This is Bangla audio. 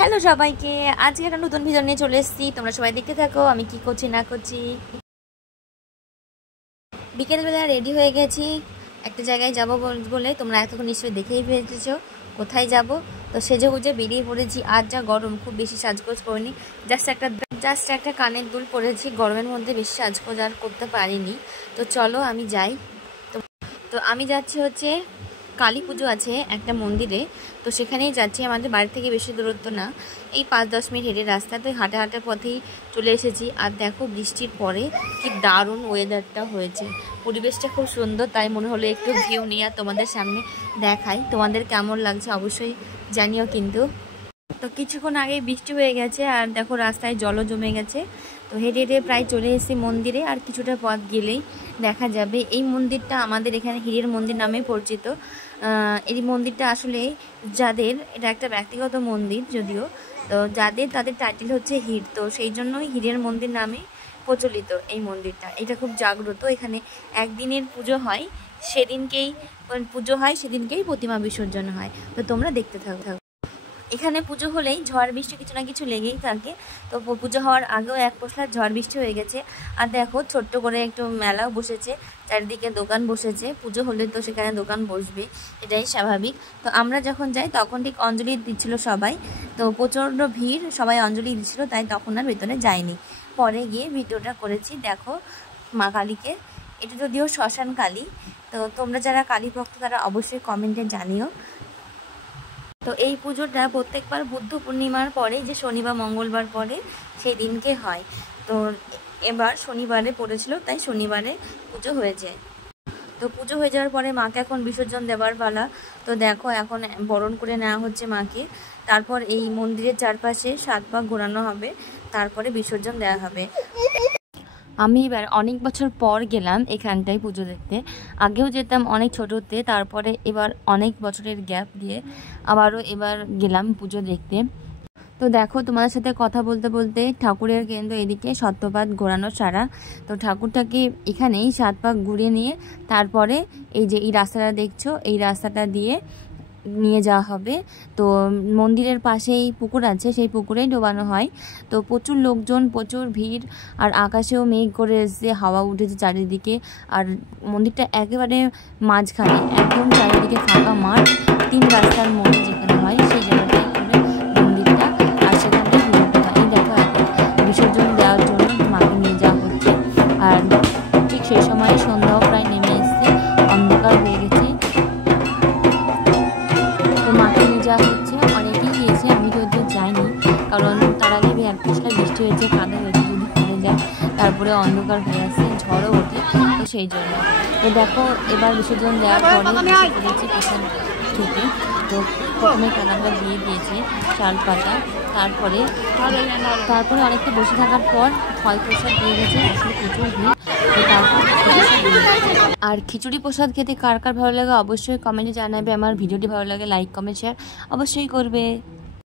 হ্যালো সবাইকে, আজকে একটা নতুন ভিডিও নিয়ে চলে এসেছি। তোমরা সবাই দেখতে থাকো আমি কি করছি না করছি। বিকেলবেলা রেডি হয়ে গেছি, একটা জায়গায় যাব বলে। তোমরা এতক্ষণ নিশ্চয়ই দেখেই ফেলেছো কোথায় যাব। তো সেজেগুজে বেরিয়ে পড়েছি। আর যা গরম, খুব বেশি সাজগোজ করিনি, জাস্ট একটা কানের দুল পরেছি। গরমের মধ্যে বেশি সাজগোজ আর করতে পারিনি। তো চলো আমি যাই। তো আমি যাচ্ছি হচ্ছে কালী পুজো আছে একটা মন্দিরে, তো সেখানেই যাচ্ছি। আমাদের বাড়ি থেকে বেশি দূরত্ব না, এই 5-10 মিনিট হেঁটে রাস্তা। তো হাঁটা পথেই চলে এসেছি। আর দেখো বৃষ্টির পরে কি দারুণ ওয়েদারটা হয়েছে, পরিবেশটা খুব সুন্দর। তাই মনে হলো একটু ভিউ নিয়ে আর তোমাদের সামনে দেখাই। তোমাদের কেমন লাগছে অবশ্যই জানিও কিন্তু। তো কিছুক্ষণ আগেই বৃষ্টি হয়ে গেছে আর দেখো রাস্তায় জলও জমে গেছে। তো হেঁটে হেঁটে প্রায় চলে এসেছি মন্দিরে। আর কিছুটা পথ গেলেই দেখা যাবে এই মন্দিরটা আমাদের এখানে হীরের মন্দির নামে পরিচিত। এই মন্দিরটা আসলে যাদের, এটা একটা ব্যক্তিগত মন্দির যদিও, তো তাদের টাইটেল হচ্ছে হীর, তো সেই জন্যই হীরের মন্দির নামে প্রচলিত এই মন্দিরটা। এটা খুব জাগ্রত। এখানে একদিনের পুজো হয়, সেদিনকেই প্রতিমা বিসর্জন হয়। তো তোমরা দেখতে থাকো। এখানে পুজো হলেই ঝড় বৃষ্টি কিছু না কিছু লেগেই থাকে। তো পুজো হওয়ার আগেও এক পশলার ঝড় বৃষ্টি হয়ে গেছে। আর দেখো ছোট্ট করে একটু মেলাও বসেছে, চারিদিকে দোকান বসেছে। পুজো হলে তো সেখানে দোকান বসবে, এটাই স্বাভাবিক। তো আমরা যখন যাই তখন ঠিক অঞ্জলি দিচ্ছিল সবাই। তো প্রচণ্ড ভিড়, সবাই অঞ্জলি দিচ্ছিল, তাই তখন আর ভেতরে যাইনি। পরে গিয়ে ভিডিওটা করেছি। দেখো মা কালীকে, এটা যদিও শ্মশান কালী। তো তোমরা যারা কালী ভক্ত তারা অবশ্যই কমেন্টে জানিও। তো এই পুজোটা প্রত্যেকবার বুদ্ধ পূর্ণিমার পরে, যে শনিবার মঙ্গলবার পরে সেই দিনকে হয়। তো এবার শনিবারে পড়েছিল, তাই শনিবারে পুজো হয়েছে। তো পুজো হয়ে যাওয়ার পরে মাকে এখন বিসর্জন দেওয়ার পালা। তো দেখো এখন বরণ করে নেওয়া হচ্ছে মাকে। তারপর এই মন্দিরের চারপাশে 7 পাক ঘোরানো হবে, তারপরে বিসর্জন দেওয়া হবে। আমি এবার অনেক বছর পর গেলাম এখানটায় পুজো দেখতে। আগেও যেতাম অনেক ছোটোতে, তারপরে এবার অনেক বছরের গ্যাপ দিয়ে আবারও এবার গেলাম পুজো দেখতে। তো দেখো তোমাদের সাথে কথা বলতে বলতে ঠাকুরের কেন্দ্র এদিকে সত্যপাত ঘোরানো সারা। তো ঠাকুরটাকে এখানেই 7 পাক ঘুরিয়ে নিয়ে তারপরে এই যে এই রাস্তাটা দেখছো, এই রাস্তাটা দিয়ে নিয়ে যাওয়া হবে। তো মন্দিরের পাশেই পুকুর আছে, সেই পুকুরেই ডোবানো হয়। তো প্রচুর লোকজন, প্রচুর ভিড়। আর আকাশেও মেঘ করে এসে হাওয়া উঠেছে চারিদিকে। আর মন্দিরটা একেবারে মাঝখানে, একদম চারিদিকে ফাঁকা মাঠ, 3 রাস্তার মধ্যে যেখানে হয় সেই জায়গাটাই মন্দিরটা। আর সেখানটাই পুজোটা হয়। এই দেখো এখন বিসর্জন দেওয়ার জন্য মাকে নিয়ে যাওয়া হচ্ছে। আর ঠিক সেই সময় সন্ধ্যাও প্রায় নেমে এসছে, অন্ধকার হয়ে গেছে। তো মাকে নিয়ে যাওয়া হচ্ছে, অনেকেই গিয়েছে, আমি যদিও যাইনি, কারণ তার আগে এক পশলা বৃষ্টি হয়েছে, কাদা হয়েছে, যদি পড়ে যায় তারপরে অন্ধকার হয়ে আসছে, ঝড়ও ওঠে, তো সেই জন্য। তো দেখো এবার বিসর্জন দেওয়ার পরে পড়েছি প্রসাদ খেতে। তো প্রথমে কানাডা দিয়ে দিয়েছে চাল পাতা, তারপরে অনেকটা বসে থাকার পর ফল প্রসাদ দিয়ে গেছে। আসলে প্রচুর ভিড়। তো তারপর আর খিচুড়ি প্রসাদ খেতে কার কার ভালো লাগে অবশ্যই কমেন্টে জানাবে। আমার ভিডিওটি ভালো লাগে লাইক কমেন্ট শেয়ার অবশ্যই করবে।